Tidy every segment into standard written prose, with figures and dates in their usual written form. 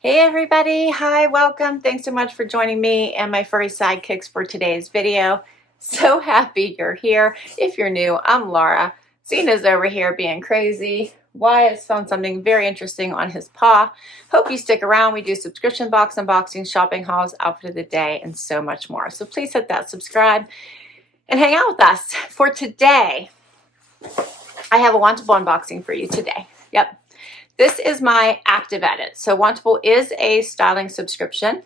Hey everybody, hi, welcome. Thanks so much for joining me and my furry sidekicks for today's video. So happy you're here. If you're new, I'm Laura. Zena's over here being crazy. Wyatt's found something very interesting on his paw. Hope you stick around. We do subscription box unboxing, shopping hauls, outfit of the day, and so much more. So please hit that subscribe and hang out with us. For today, I have a Wantable unboxing for you today. Yep. This is my Active Edit. So Wantable is a styling subscription.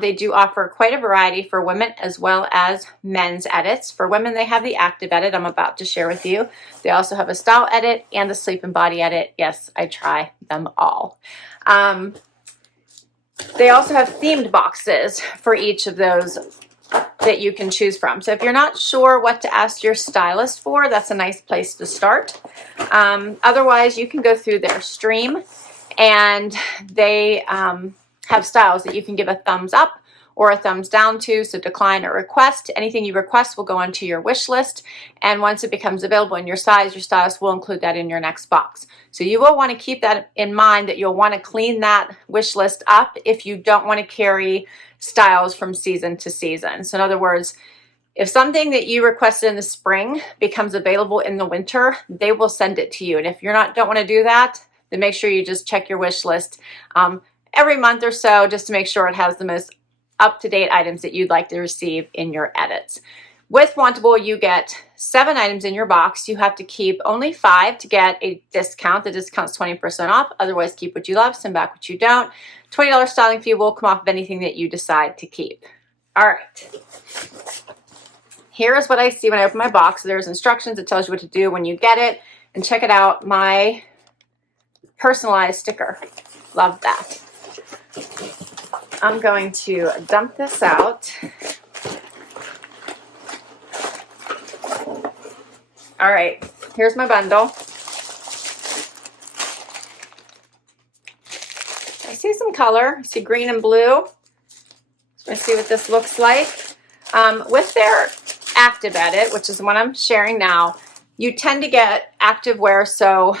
They do offer quite a variety for women as well as men's edits. For women, they have the Active Edit I'm about to share with you. They also have a Style Edit and a Sleep and Body Edit. Yes, I try them all. They also have themed boxes for each of those that you can choose from. So if you're not sure what to ask your stylist for, that's a nice place to start. Otherwise, you can go through their stream and they have styles that you can give a thumbs up or a thumbs down to, so decline or request. Anything you request will go onto your wish list, and once it becomes available in your size, your stylist will include that in your next box. So you will want to keep that in mind, that you'll want to clean that wish list up if you don't want to carry styles from season to season. So in other words, if something that you requested in the spring becomes available in the winter, they will send it to you. And if you're don't want to do that, then make sure you just check your wish list every month or so, just to make sure it has the most up-to-date items that you'd like to receive in your edits. With Wantable, you get 7 items in your box. You have to keep only 5 to get a discount. The discount's 20% off. Otherwise, keep what you love, send back what you don't. $20 styling fee will come off of anything that you decide to keep. All right. Here is what I see when I open my box. There's instructions. It tells you what to do when you get it. And check it out, my personalized sticker. Love that. I'm going to dump this out. All right, here's my bundle. I see some color. I see green and blue. So let's see what this looks like. With their Active Edit, which is the one I'm sharing now, you tend to get active wear, so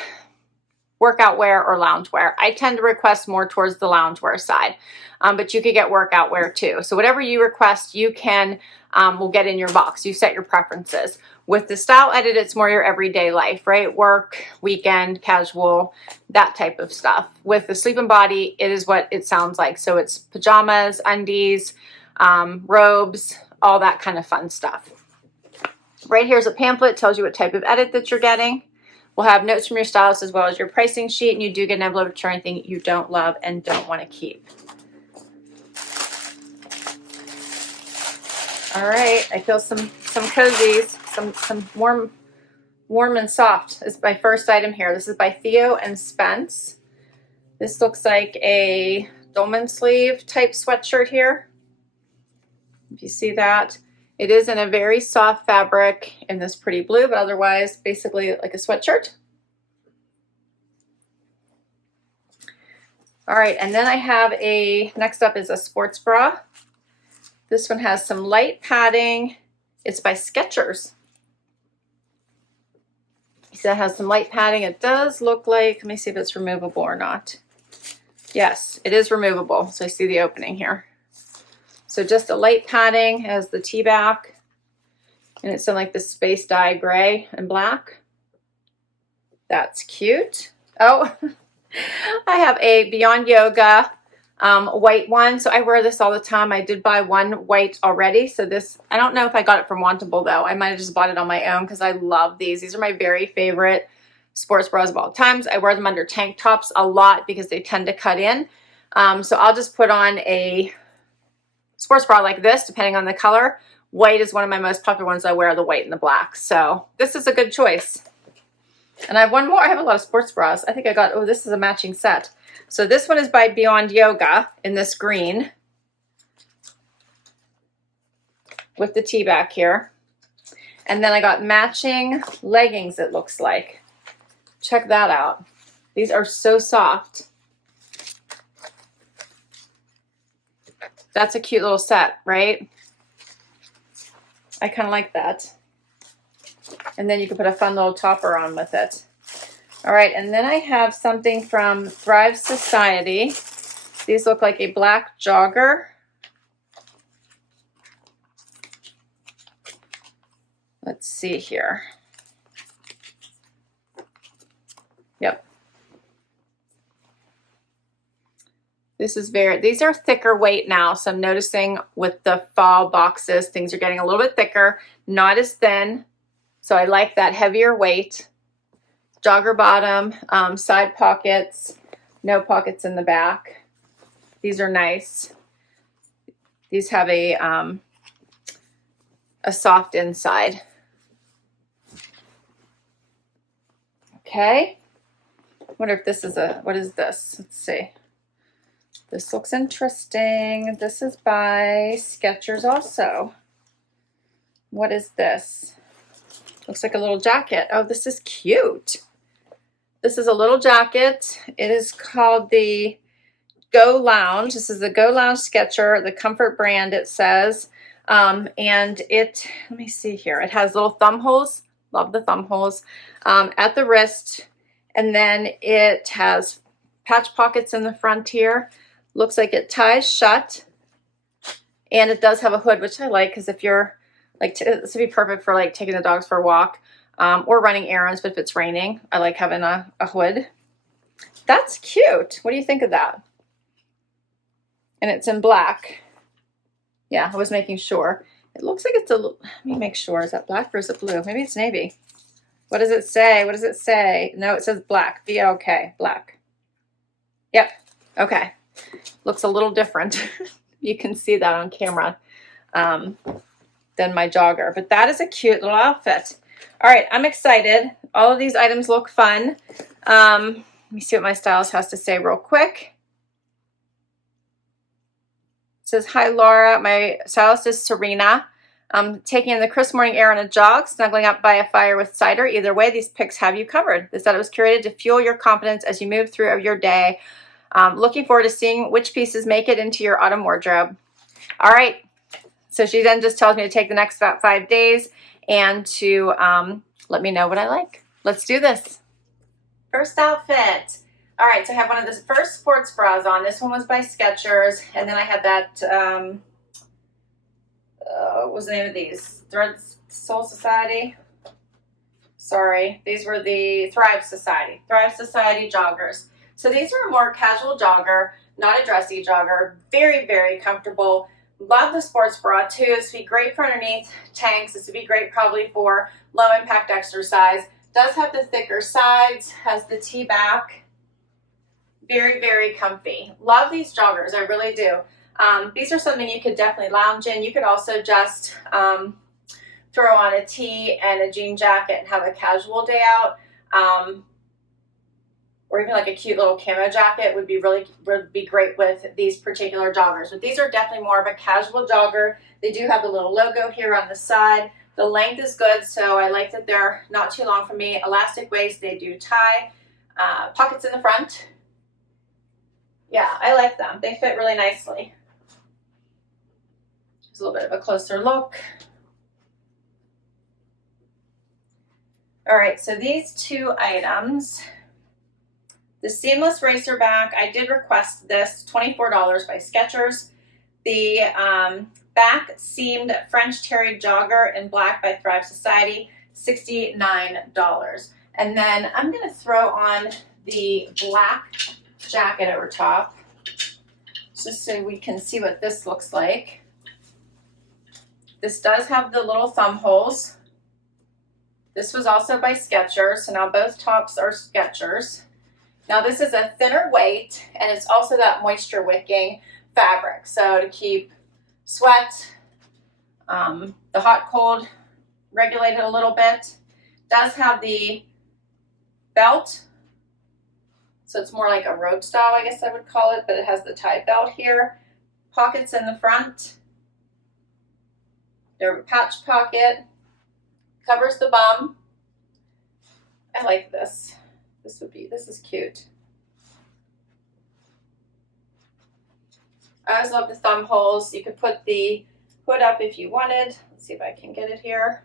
workout wear or lounge wear. I tend to request more towards the lounge wear side, but you could get workout wear too. So whatever you request, you can will get in your box. You set your preferences. With the Style Edit, it's more your everyday life, right? Work, weekend, casual, that type of stuff. With the Sleep and Body, it is what it sounds like. So it's pajamas, undies, robes, all that kind of fun stuff. Right here's a pamphlet, tells you what type of edit that you're getting. We'll have notes from your stylist as well as your pricing sheet, and you do get an envelope to anything you don't love and don't want to keep. All right, I feel some cozies, some warm and soft. This is my first item here. This is by Theo and Spence. This looks like a dolman sleeve type sweatshirt here. If you see that. It is in a very soft fabric in this pretty blue, but otherwise basically like a sweatshirt. All right, and then I have next up is a sports bra. This one has some light padding. It's by Skechers. So it has some light padding. It does look like, let me see if it's removable or not. Yes, it is removable. So I see the opening here. So just a light padding, has the T-back, and it's in like the space dye gray and black. That's cute. Oh, I have a Beyond Yoga white one. So I wear this all the time. I did buy one white already. So this, I don't know if I got it from Wantable though. I might have just bought it on my own because I love these. These are my very favorite sports bras of all times. I wear them under tank tops a lot because they tend to cut in. So I'll just put on a sports bra like this, depending on the color. White is one of my most popular ones. I wear the white and the black. So this is a good choice. And I have one more. I have a lot of sports bras. I think I got, oh, this is a matching set. So this one is by Beyond Yoga in this green with the T-back here. And then I got matching leggings, it looks like. Check that out. These are so soft. That's a cute little set, right? I kind of like that. And then you can put a fun little topper on with it. All right, and then I have something from Thrive Society. These look like a black jogger. Let's see here. Yep. These are thicker weight now. So I'm noticing with the fall boxes, things are getting a little bit thicker, not as thin. So I like that heavier weight. Jogger bottom, side pockets, no pockets in the back. These are nice. These have a soft inside. Okay. Wonder if this is what is this? Let's see. This looks interesting. This is by Skechers also. What is this? Looks like a little jacket. Oh, this is cute. This is a little jacket. It is called the Go Lounge. This is the Go Lounge Sketcher, the comfort brand, it says. And let me see here. It has little thumb holes. Love the thumb holes at the wrist. And then it has patch pockets in the front here. Looks like it ties shut. And it does have a hood, which I like because if you're like, this would be perfect for like taking the dogs for a walk or running errands. But if it's raining, I like having a hood. That's cute. What do you think of that? And it's in black. Yeah, I was making sure. It looks like it's let me make sure. Is that black or is it blue? Maybe it's navy. What does it say? What does it say? No, it says black. B-O-K, black. Yep, okay. Looks a little different. You can see that on camera than my jogger. But that is a cute little outfit. All right, I'm excited. All of these items look fun. Let me see what my stylist has to say real quick. It says, hi, Laura. My stylist is Serena. I'm taking in the crisp morning air on a jog, snuggling up by a fire with cider. Either way, these pics have you covered. They said it was curated to fuel your confidence as you move through your day. Looking forward to seeing which pieces make it into your autumn wardrobe. All right. So she then just tells me to take the next about 5 days and to let me know what I like. Let's do this. First outfit. All right, so I have one of the first sports bras on. This one was by Skechers, and then I had that, what was the name of these? Soul Society? Sorry, these were the Thrive Society joggers. So these are a more casual jogger, not a dressy jogger. Very, very comfortable. Love the sports bra too. This would be great for underneath tanks. This would be great probably for low impact exercise. Does have the thicker sides, has the T back. Very, very comfy. Love these joggers, I really do. These are something you could definitely lounge in. You could also just throw on a tee and a jean jacket and have a casual day out. Or even like a cute little camo jacket would be great with these particular joggers. But these are definitely more of a casual jogger. They do have the little logo here on the side. The length is good, so I like that they're not too long for me. Elastic waist, they do tie. Pockets in the front. Yeah, I like them. They fit really nicely. Just a little bit of a closer look. All right, so these two items. The seamless racer back, I did request this, $24 by Skechers. The back seamed French terry jogger in black by Thrive Society, $69. And then I'm gonna throw on the black jacket over top, just so we can see what this looks like. This does have the little thumb holes. This was also by Skechers, so now both tops are Skechers. Now this is a thinner weight, and it's also that moisture wicking fabric, so to keep sweat, the hot cold regulated a little bit. Does have the belt, so it's more like a robe style, I guess I would call it, but it has the tie belt here. Pockets in the front. There's a patch pocket. Covers the bum. I like this. This is cute. I always love the thumb holes. You could put the hood up if you wanted. Let's see if I can get it here.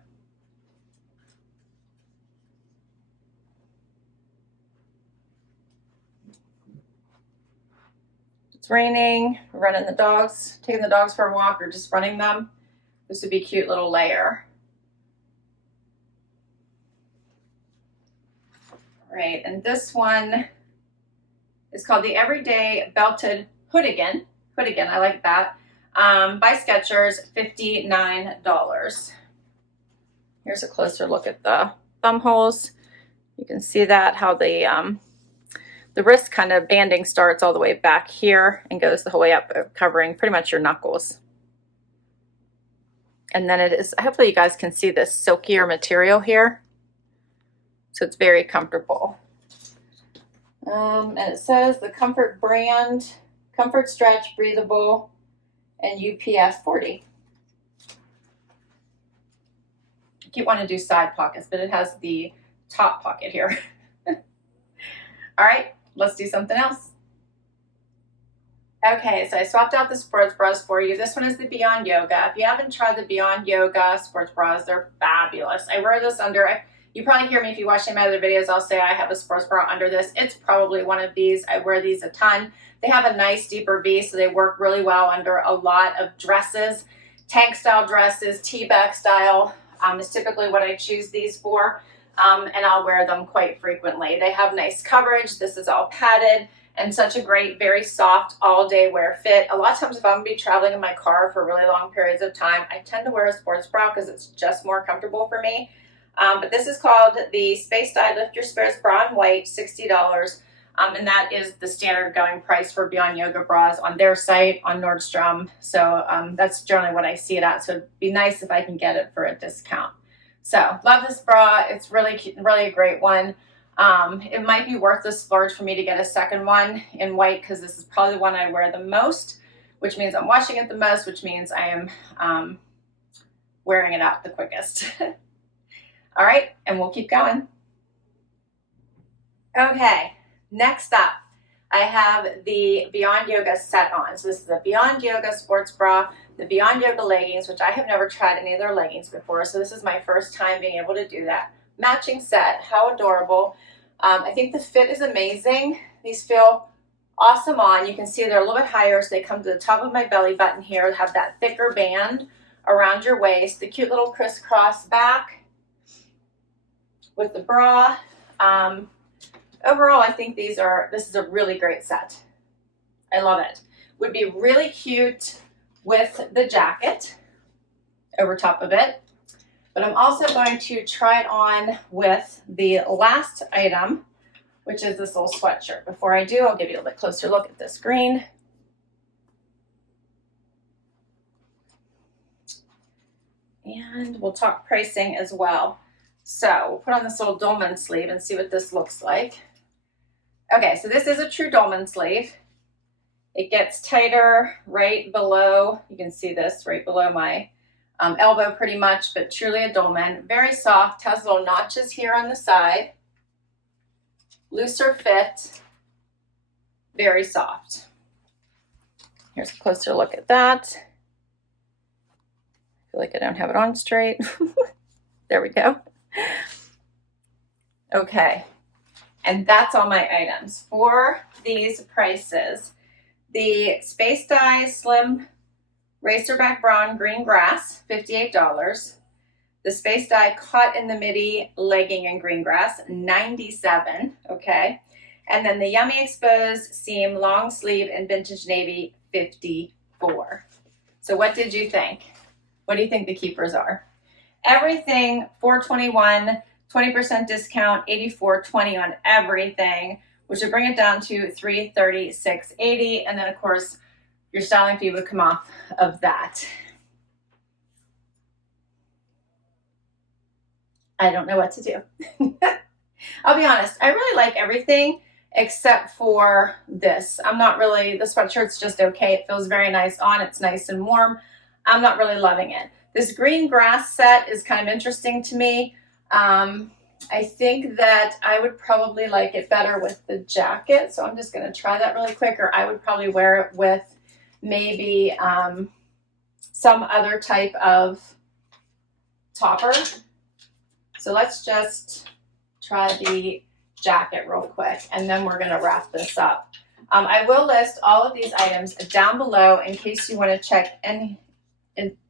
it's raining, running the dogs, taking the dogs for a walk, or just running them, this would be a cute little layer. All right, and this one is called the Everyday Belted Hoodigan. Hoodigan, I like that. By Skechers, $59. Here's a closer look at the thumb holes. You can see that, how the wrist kind of banding starts all the way back here and goes the whole way up, covering pretty much your knuckles. And then it is, hopefully you guys can see this silkier material here. So it's very comfortable. And it says the Comfort brand, Comfort Stretch, Breathable, and UPF 40. I keep wanting to do side pockets, but it has the top pocket here. All right, let's do something else. Okay, so I swapped out the sports bras for you. This one is the Beyond Yoga. If you haven't tried the Beyond Yoga sports bras, they're fabulous. I wear this under, you probably hear me if you watch any of my other videos, I'll say I have a sports bra under this. It's probably one of these. I wear these a ton. They have a nice deeper V, so they work really well under a lot of dresses. Tank style dresses, T-back style is typically what I choose these for, and I'll wear them quite frequently. They have nice coverage. This is all padded and such a great, very soft all-day wear fit. A lot of times if I'm going to be traveling in my car for really long periods of time, I tend to wear a sports bra because it's just more comfortable for me. But this is called the Space Dye Lift Your Spirits Bra in White, $60. And that is the standard going price for Beyond Yoga bras on their site, on Nordstrom. So that's generally what I see it at. So it'd be nice if I can get it for a discount. So love this bra. It's really a great one. It might be worth the splurge for me to get a second one in white because this is probably the one I wear the most, which means I'm washing it the most, which means I am wearing it out the quickest. All right, and we'll keep going. Okay, next up, I have the Beyond Yoga set on. So this is the Beyond Yoga sports bra, the Beyond Yoga leggings, which I have never tried any of their leggings before, so this is my first time being able to do that. Matching set, how adorable. I think the fit is amazing. These feel awesome on. You can see they're a little bit higher, so they come to the top of my belly button here, have that thicker band around your waist, the cute little crisscross back with the bra. Overall, I think this is a really great set. I love it. Would be really cute with the jacket over top of it. But I'm also going to try it on with the last item, which is this little sweatshirt. Before I do, I'll give you a little closer look at this green. And we'll talk pricing as well. So we'll put on this little dolman sleeve and see what this looks like. Okay, so this is a true dolman sleeve. It gets tighter right below, you can see this right below my elbow pretty much, but truly a dolman. Very soft, has little notches here on the side. Looser fit, very soft. Here's a closer look at that. I feel like I don't have it on straight. There we go. Okay, and that's all my items. For these prices, the Space Dye Slim Racerback Brown Green Grass, $58. The Space Dye Caught in the Midi Legging in Green Grass, $97, okay? And then the Yummy Exposed Seam Long Sleeve in Vintage Navy, $54. So what did you think? What do you think the keepers are? Everything, $421, 20% discount, $84.20 on everything, which would bring it down to $336.80. And then, of course, your styling fee would come off of that. I don't know what to do. I'll be honest, I really like everything except for this. I'm not really, the sweatshirt's just okay. It feels very nice on, it's nice and warm. I'm not really loving it. This green grass set is kind of interesting to me. I think that I would probably like it better with the jacket, so I'm just going to try that really quick, or I would probably wear it with maybe some other type of topper. So let's just try the jacket real quick, and then we're going to wrap this up. I will list all of these items down below in case you want to check and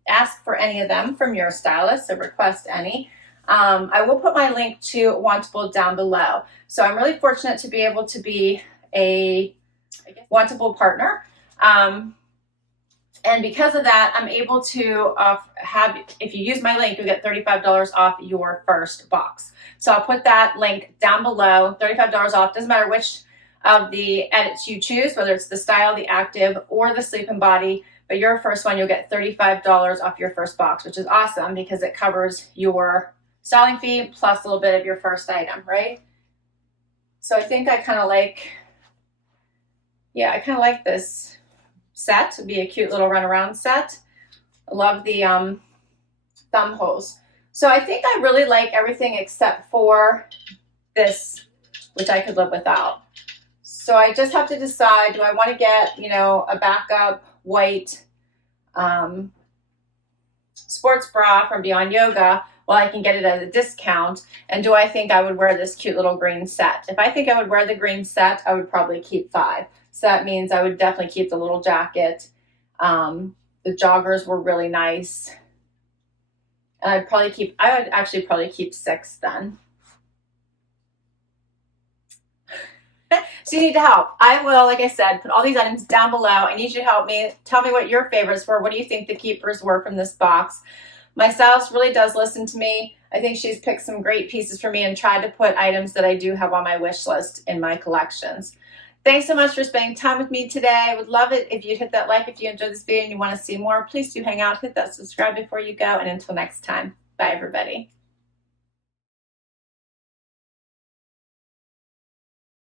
ask for any of them from your stylist, so request any. I will put my link to Wantable down below. So I'm really fortunate to be able to be a Wantable partner. And because of that, I'm able to have, if you use my link, you'll get $35 off your first box. So I'll put that link down below, $35 off. Doesn't matter which of the edits you choose, whether it's the Style, the Active, or the Sleep and Body, but your first one, you'll get $35 off your first box, which is awesome because it covers your styling fee plus a little bit of your first item, right? So I think I kind of like, yeah, I kind of like this set. It'd be a cute little runaround set. I love the thumb holes. So I think I really like everything except for this, which I could live without. So I just have to decide, do I want to get, you know, a backup white sports bra from Beyond Yoga? Well, I can get it at a discount. And do I think I would wear this cute little green set? If I think I would wear the green set, I would probably keep 5. So that means I would definitely keep the little jacket. The joggers were really nice. And I would actually probably keep 6 then. So you need to help. I will, like I said, put all these items down below. I need you to help me. Tell me what your favorites were. What do you think the keepers were from this box? My stylist really does listen to me. I think she's picked some great pieces for me and tried to put items that I do have on my wish list in my collections. Thanks so much for spending time with me today. I would love it if you'd hit that like if you enjoyed this video and you want to see more. Please do hang out, hit that subscribe before you go, and until next time, bye everybody.